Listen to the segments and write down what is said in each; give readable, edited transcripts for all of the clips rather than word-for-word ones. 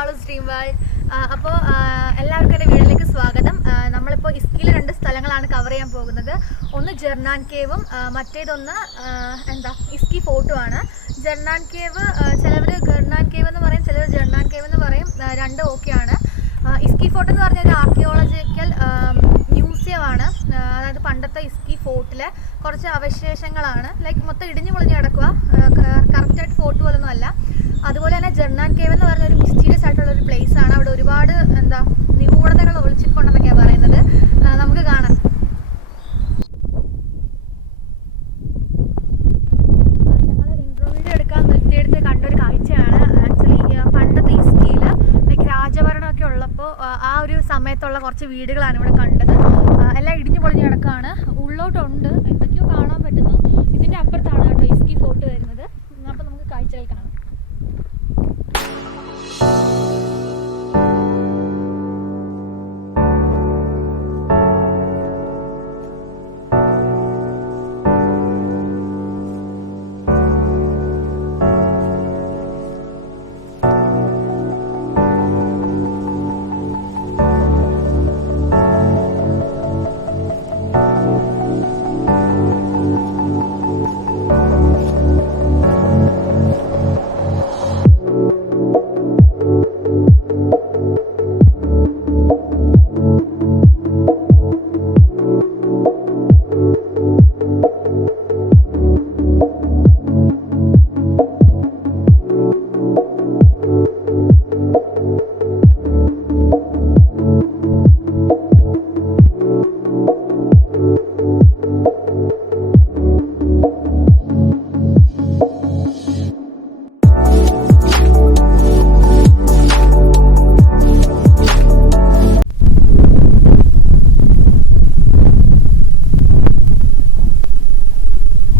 ഷാളു stream world. അപ്പോൾ എല്ലാവർക്കും എൻ്റെ വീട്ടിലേക്ക് സ്വാഗതം. നമ്മളിപ്പോൾ ഇസ്കിയിൽ 2 സ്ഥലങ്ങളാണ് കവർ ചെയ്യാൻ പോകുന്നത്. ഒന്ന് ജെർനാൻ കേവും മറ്റേതൊന്ന് ഇസ്കി ഫോർട്ടുമാണ്. ജെർനാൻ കേവ് ചിലവർ ഗർനാൻ കേവ് എന്ന് പറയും, ചിലവർ ജെർനാൻ കേവ് എന്ന് പറയും. രണ്ടും ഓക്കെയാണ്. ഇസ്കി ഫോർട്ട് എന്ന് പറഞ്ഞാൽ ഒരു ആർക്കിയോളജിക്കൽ മ്യൂസിയമാണ്. അതായത് പണ്ടത്തെ ഇസ്കി ഫോർട്ടിലെ കുറച്ച് അവശേഷങ്ങളാണ്. ലൈക്ക് മൊത്തം ഇടിഞ്ഞു പൊളിഞ്ഞ് കിടക്കുക, കറക്റ്റായിട്ട് ഫോർട്ട് പോലൊന്നും അല്ല. അതുപോലെ തന്നെ ജെർനാൻ കേവ് എന്ന് പറഞ്ഞ ഒരു മിസ്റ്റീരിയസ് ആയിട്ടുള്ള ഒരു പ്ലേസ് ആണ്. അവിടെ ഒരുപാട് നിഗൂഢതകൾ ഒളിച്ചിട്ടുണ്ടെന്നൊക്കെയാണ് പറയുന്നത്. നമുക്ക് കാണാം. ഞങ്ങൾ ഇൻട്രോ വീഡിയോ എടുക്കാൻ നിർത്തിയെടുത്ത് കണ്ടൊരു കാഴ്ചയാണ്. ആക്ച്വലി പണ്ടത്തെ ഇസ്കിയിൽ ലൈക്ക് രാജഭരണമൊക്കെ ഉള്ളപ്പോൾ ആ ഒരു സമയത്തുള്ള കുറച്ച് വീടുകളാണ് ഇവിടെ കണ്ടത്. എല്ലാം ഇടിഞ്ഞു പൊളിഞ്ഞ് കിടക്കുകയാണ്. ഉള്ളോട്ടുണ്ട്, എന്തൊക്കെയോ കാണാൻ പറ്റുന്നു. ഇതിൻ്റെ അപ്പുറത്താണ് കേട്ടോ ഇസ്കി ഫോർട്ട് വരുന്നത്. അപ്പോൾ നമുക്ക് കാഴ്ചകൾ കാണാം.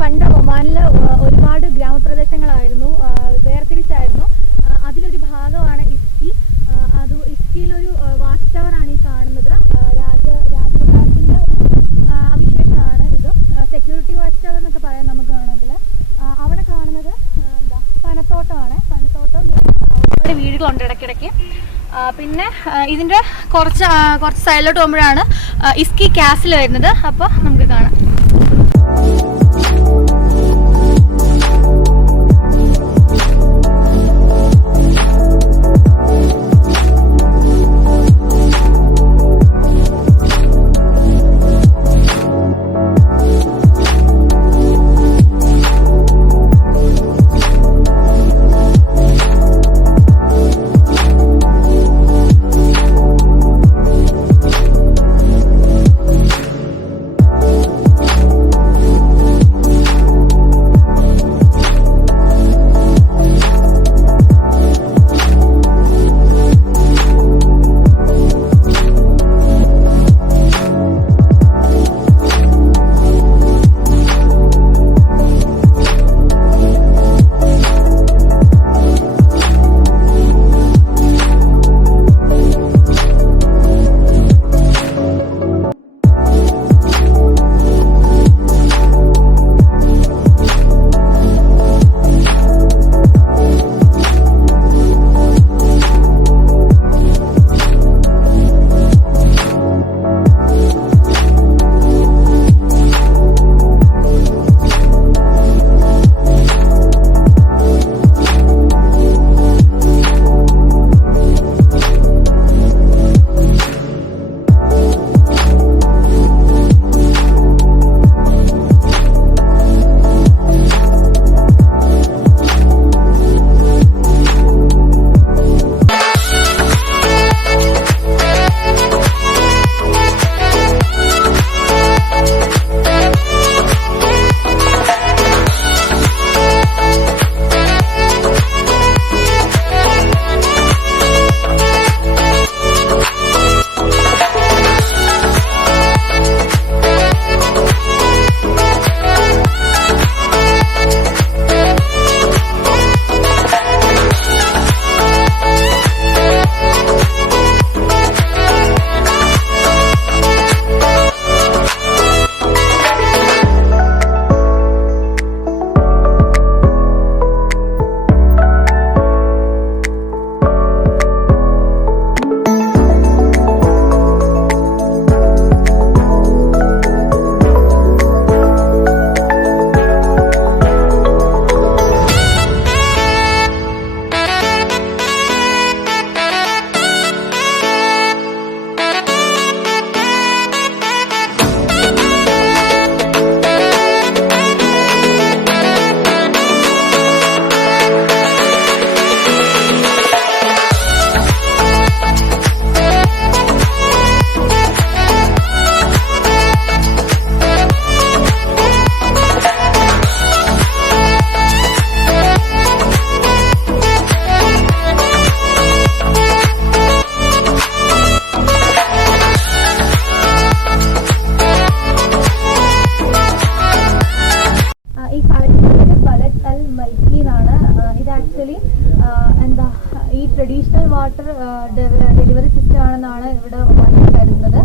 പണ്ട് ഒമാനിൽ ഒരുപാട് ഗ്രാമപ്രദേശങ്ങളായിരുന്നു, വേർതിരിച്ചായിരുന്നു. അതിലൊരു ഭാഗമാണ് ഇസ്കി. ഇസ്കിയിലൊരു വാച്ച് ടവറാണ് ഈ കാണുന്നത്. രാജകൊട്ടാരത്തിൻ്റെ വിശേഷമാണ് ഇത്. സെക്യൂരിറ്റി വാച്ച് ടവർ എന്നൊക്കെ പറയാം നമുക്ക് വേണമെങ്കിൽ. അവിടെ കാണുന്നത് പനത്തോട്ടമാണ്. പനത്തോട്ടം ഒരുപാട് വീടുകളുണ്ട് ഇടയ്ക്കിടയ്ക്ക്. പിന്നെ ഇതിൻ്റെ കുറച്ച് സൈഡിലോട്ട് പോകുമ്പോഴാണ് ഇസ്കി കാസിൽ വരുന്നത്. അപ്പോൾ നമുക്ക് കാണാം. ഇത് ആക്ച്വലി എന്താ ഈ ട്രഡീഷണൽ വാട്ടർ ഡെലിവറി സിസ്റ്റം ആണെന്നാണ് ഇവിടെ കരുതുന്നത്.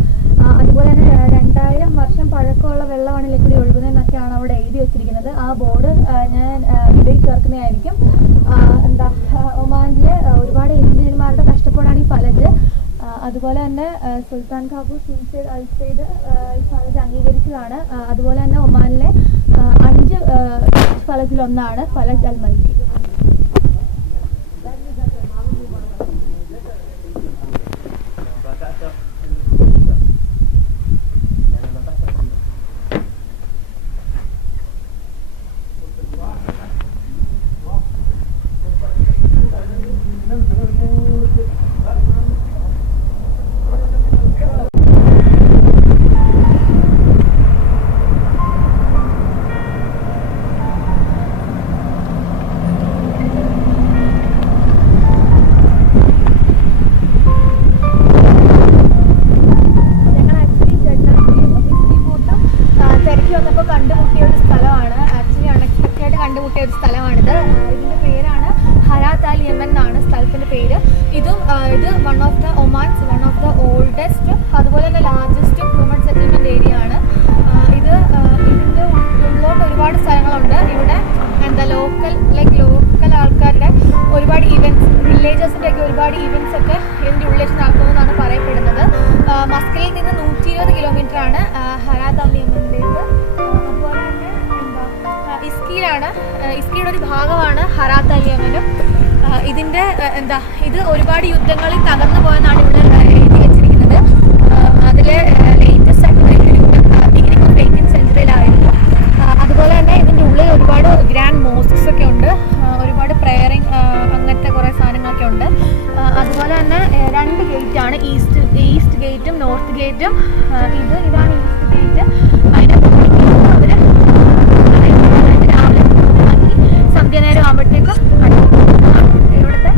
അതുപോലെ തന്നെ 2000 വർഷം പഴക്കമുള്ള വെള്ളമാണ് ഇതിൽ ഒഴുകുന്നതെന്നൊക്കെയാണ് അവിടെ എഴുതി വെച്ചിരിക്കുന്നത്. ആ ബോർഡ് ഞാൻ വീഡിയോയിൽ ചേർക്കുന്നതായിരിക്കും. എന്താ ഒമാനിലെ ഒരുപാട് എഞ്ചിനീയർമാരുടെ കഷ്ടപ്പാടാണ് ഈ ഫലജ്. അതുപോലെ തന്നെ സുൽത്താൻ ഖാബൂസ് സീസൈഡ് അൽസൈഡ് ഈ ഫലജ് അംഗീകരിച്ചതാണ്. അതുപോലെ തന്നെ ഒമാനിലെ 5 ഫലജിലൊന്നാണ് ഫലജ് അൽ മൽക്കി. കണ്ടുമുട്ടിയ ഒരു സ്ഥലമാണ്. ആക്ച്വലി അൺഎക്സ്പെക്റ്റഡ് ആയിട്ട് കണ്ടുമുട്ടിയ ഒരു സ്ഥലമാണിത്. ഇതിൻ്റെ പേരാണ് ഹരാത്ത് അൽ യമൻ എന്നാണ് സ്ഥലത്തിൻ്റെ പേര്. ഇത് വൺ ഓഫ് ദ ഓൾഡസ്റ്റ് അതുപോലെ തന്നെ ലാർജസ്റ്റ് ഹ്യൂമൻ സെറ്റിൽമെൻറ്റ് ഏരിയ ആണ്. ഇതിൻ്റെ ഉള്ളിലോട്ട് ഒരുപാട് സ്ഥലങ്ങളുണ്ട്. ഇവിടെ എന്താ ലോക്കൽ ആൾക്കാരുടെ ഒരുപാട് ഈവൻറ്റ്സ്, വില്ലേജസിൻ്റെ ഒക്കെ ഒരുപാട് ഈവൻറ്റ്സ് ഒക്കെ ഇതിൻ്റെ ഉള്ളിൽ നടത്തുന്നതെന്നാണ് പറയപ്പെടുന്നത്. മസ്കലിൽ നിന്ന് 120 കിലോമീറ്ററാണ് ഹരാത്ത് അൽ യമനിലേക്ക്. അതുപോലെ തന്നെ ഇസ്കിയുടെ ഒരു ഭാഗമാണ് ഹരാത്ത് അൽ യമനും. ഇത് ഒരുപാട് യുദ്ധങ്ങളിൽ തകർന്നു പോയെന്നാണ് ഇവിടെ എഴുതി വെച്ചിരിക്കുന്നത്. അതിൽ ലേറ്റസ്റ്റ് ആയിട്ടുള്ള യുദ്ധം ബിഗിനിങ് ഓഫ് 18th സെഞ്ച്വറിയിലായിരുന്നു. അതുപോലെ തന്നെ ഇതിൻ്റെ ഉള്ളിൽ ഒരുപാട് ഗ്രാൻഡ് മോസ്ക്സ് ഒക്കെ ഉണ്ട്, ഒരുപാട് പ്രയറിങ് അങ്ങനത്തെ കുറേ സാധനങ്ങളൊക്കെ ഉണ്ട്. അതുപോലെ തന്നെ 2 ഗേറ്റാണ്, ഈസ്റ്റ് ഗേറ്റും നോർത്ത് ഗേറ്റും. ഇതാണ് ഈസ്റ്റ് ഗേറ്റ്. അതിൻ്റെ അവർ രാവിലെ സന്ധ്യ നേരം ആകുമ്പോഴത്തേക്കും ഇവിടുത്തെ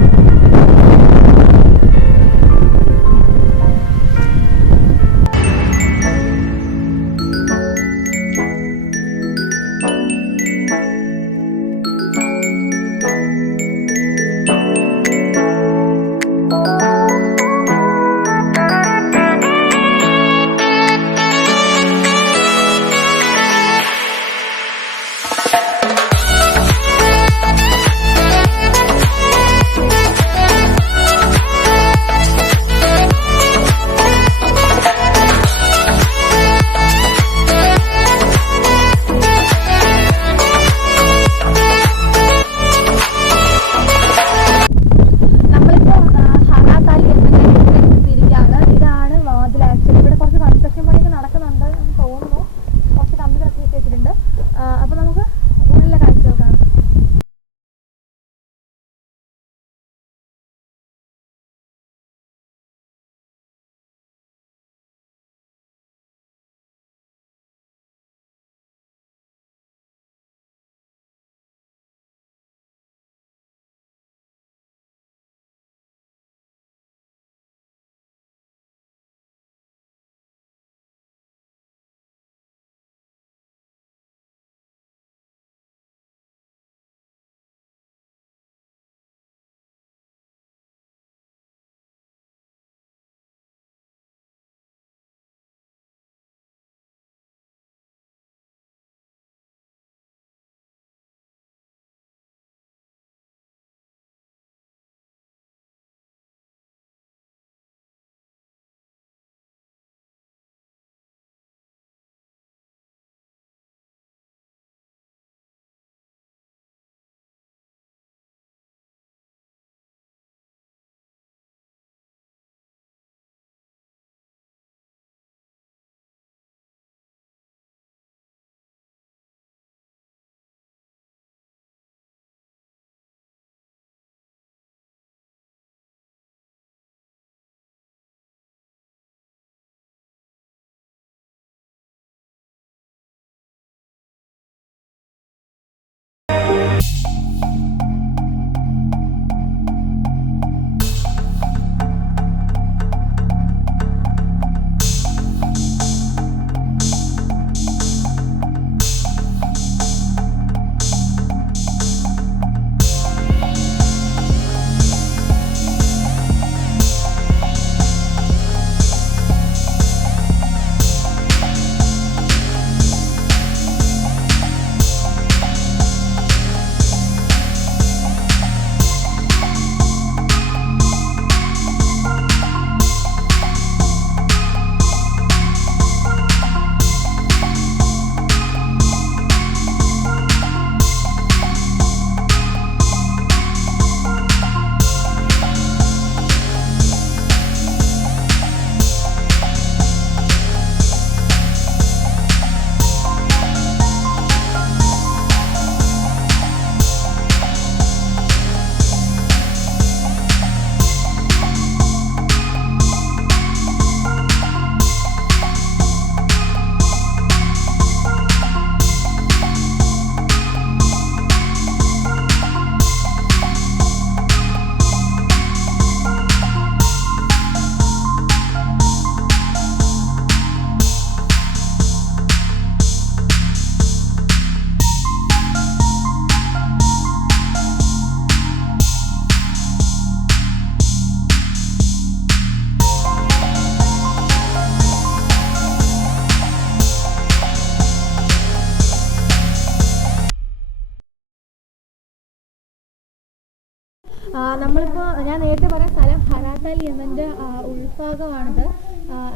നമ്മളിപ്പോൾ ഞാൻ നേരത്തെ പറഞ്ഞ സ്ഥലം ഹറാത്ത് അൽ യമൻ്റെ ഉൾഭാഗമാണിത്.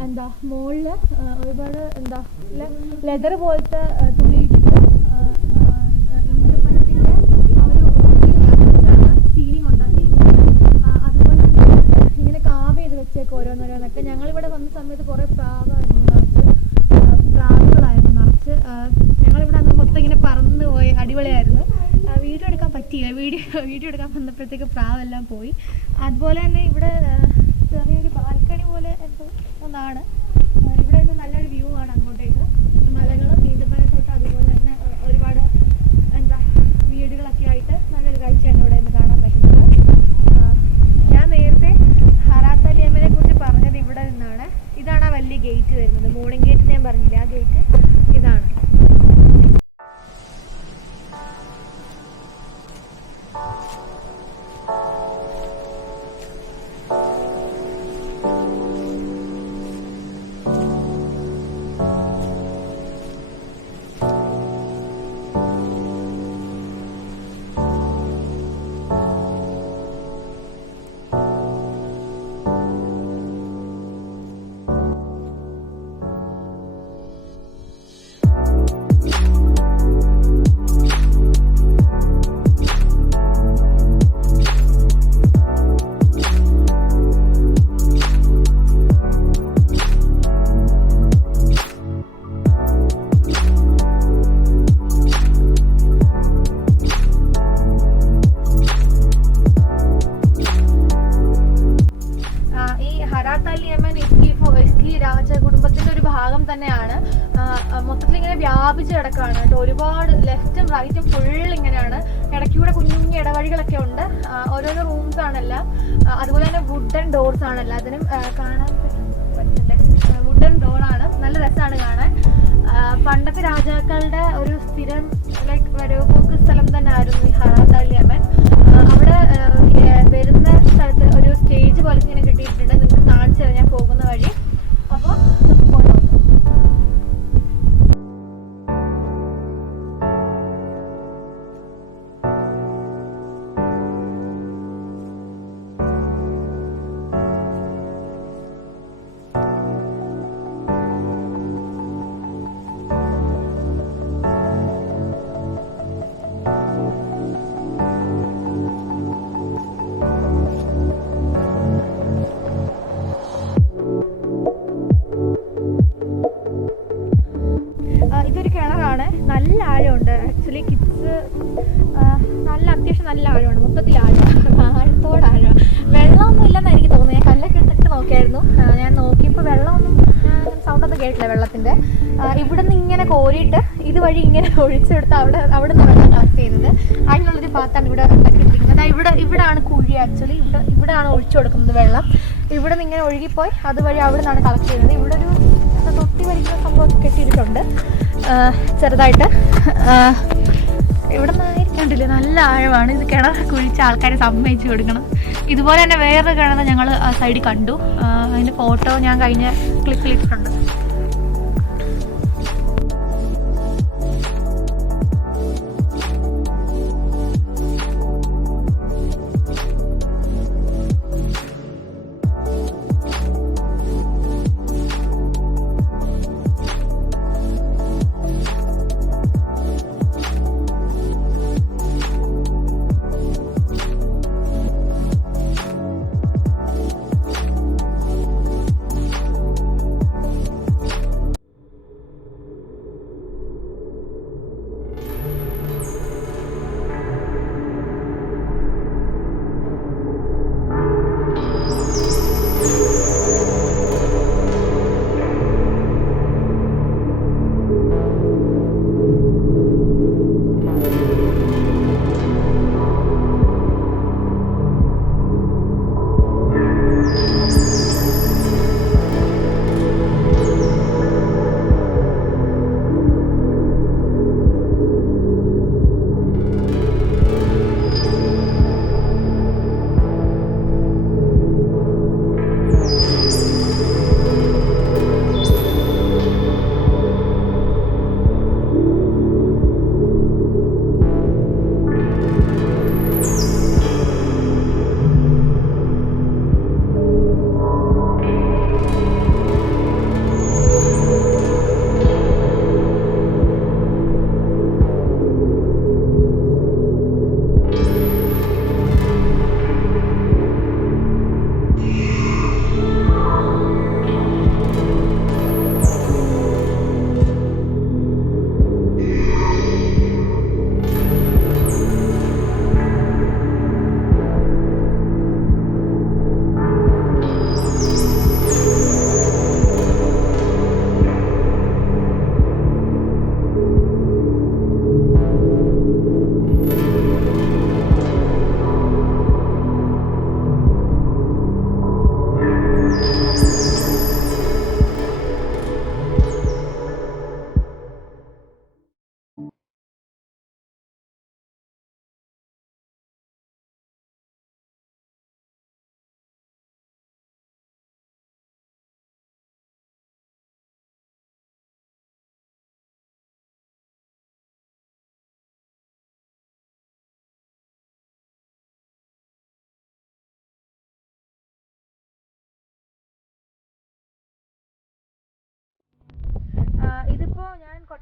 എന്താ മുകളിൽ ഒരുപാട് എന്താ ലെതർ പോലത്തെ തുണിയിട്ടിട്ട് ഈന്തപ്പനത്തിൻ്റെ സീലിംഗ് ഉണ്ടാക്കിയിരിക്കുന്നത്. അതുപോലെ തന്നെ ഇങ്ങനെ കാവ് ചെയ്ത് വെച്ചേക്ക് ഓരോന്നോരോന്നൊക്കെ. ഞങ്ങളിവിടെ വന്ന സമയത്ത് കുറേ പ്രാവായിരുന്നു പ്രാവുകളായിരുന്നു നിറച്ച്. ഞങ്ങളിവിടെ അന്ന് മൊത്തം ഇങ്ങനെ പറന്ന് പോയി, അടിപൊളിയായിരുന്നു. വീഡിയോ എടുക്കാൻ പറ്റിയില്ല. വീഡിയോ എടുക്കാൻ വന്നപ്പോഴത്തേക്ക് പ്രാവെല്ലാം പോയി. അതുപോലെ തന്നെ ഇവിടെ ചെറിയൊരു ബാൽക്കണി പോലെ എന്തോ ഒന്നാണ്. ഇവിടെ നിന്ന് നല്ലൊരു വ്യൂ ആണ് അങ്ങോട്ടേക്ക്. മലകളും ഈന്തപ്പനത്തോട്ടം അതുപോലെ തന്നെ ഒരുപാട് എന്താ വീടുകളൊക്കെ ആയിട്ട് നല്ലൊരു കാഴ്ചയാണ് ഇവിടെ നിന്ന് കാണാൻ പറ്റുന്നത്. ഞാൻ നേരത്തെ ഹറാത്ത് അൽ യമനെ കുറിച്ച് പറഞ്ഞത് ഇവിടെ നിന്നാണ്. ഇതാണ് ആ വലിയ ഗേറ്റ് വരുന്നത്. മോർണിംഗ് ഗേറ്റ് ഞാൻ പറഞ്ഞില്ലേ, ആ ഗേറ്റ് ഇതാണ്. തന്നെയാണ്. മൊത്തത്തിൽ ഇങ്ങനെ വ്യാപിച്ച് കിടക്കുകയാണ് കേട്ടോ. ഒരുപാട് ലെഫ്റ്റും റൈറ്റും ഫുൾ ഇങ്ങനെയാണ്. ഇടയ്ക്കൂടെ കുഞ്ഞു ഇടവഴികളൊക്കെ ഉണ്ട്. ഓരോരോ റൂംസ് ആണെല്ലാം. അതുപോലെ തന്നെ വുഡൻ ഡോർസ് ആണ് എല്ലാത്തിനും. കാണാൻ പറ്റുന്നില്ലേ, വുഡൻ ഡോറാണ്. നല്ല രസമാണ് കാണാൻ. പണ്ടത്തെ രാജാക്കളുടെ ഒരു സ്ഥിരം വരവുപോക്ക് സ്ഥലം തന്നെ ആയിരുന്നു ഈ ഹറാത്ത് അൽ യമൻ. അവിടെ വരുന്ന സ്ഥലത്ത് ഒരു സ്റ്റേജ് പോലെ ഇങ്ങനെ കിട്ടിയിട്ടുണ്ട്. നിങ്ങൾക്ക് കാണിച്ചു തരാം ഞാൻ പോകുന്ന വഴി. അപ്പോൾ പോയി നോക്കാം. ഇതൊരു കിണറാണ്. നല്ല ആഴമുണ്ട്. ആക്ച്വലി കിഡ്സ് അത്യാവശ്യം നല്ല ആഴമാണ്. മൊത്തത്തിൽ ആഴത്തോട് ആഴമാണ്. വെള്ളമൊന്നും ഇല്ലെന്ന് എനിക്ക് തോന്നുന്നു. ഞാൻ കല്ലൊക്കെ എടുത്തിട്ട് നോക്കിയായിരുന്നു. ഞാൻ നോക്കിയപ്പോൾ വെള്ളമൊന്നും സൗണ്ടൊന്നും കേട്ടില്ല വെള്ളത്തിൻ്റെ. ഇവിടെ നിന്ന് ഇങ്ങനെ കോരിയിട്ട് ഇതുവഴി ഇങ്ങനെ ഒഴിച്ചെടുത്ത് അവിടെ നിന്ന് വെള്ളം കളക്ട് ചെയ്യുന്നത്. അതിനുള്ളൊരു ഭാഗത്താണ് ഇവിടെ കിട്ടിയിരിക്കുന്നത്. അതായത് ഇവിടെയാണ് കുഴി. ആക്ച്വലി ഇവിടെയാണ് ഒഴിച്ചു കൊടുക്കുന്നത് വെള്ളം. ഇവിടെ നിന്ന് ഇങ്ങനെ ഒഴുകിപ്പോയി അതുവഴി അവിടെ നിന്നാണ് കളക്ട് ചെയ്യുന്നത്. ഇവിടെ ഒരു തൊട്ടി വലിക്കുന്ന സംഭവമൊക്കെ കെട്ടിയിട്ടുണ്ട് ചെറുതായിട്ട്. ഇവിടെ നിന്നായിരിക്കണ്ടില്ലേ, നല്ല ആഴമാണ്. ഇത് കിണർ കുഴിച്ച ആൾക്കാരെ സമ്മതിച്ച് കൊടുക്കണം. ഇതുപോലെ തന്നെ വേറൊരു കിണർ ഞങ്ങൾ ആ സൈഡിൽ കണ്ടു. അതിൻ്റെ ഫോട്ടോ ഞാൻ കഴിഞ്ഞ ക്ലിപ്പിലിട്ടിട്ടുണ്ട്.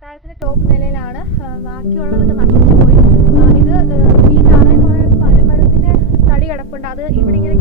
കൊട്ടാരത്തിന്റെ ടോപ്പ് നിലയിലാണ്. ബാക്കിയുള്ളതൊക്കെ നശിച്ചു പോയി. ഇത് ഈ താഴെ കുറേ പനമരത്തിന്റെ തടി കിടപ്പുണ്ട്. അത് ഇവിടെ ഇങ്ങനെ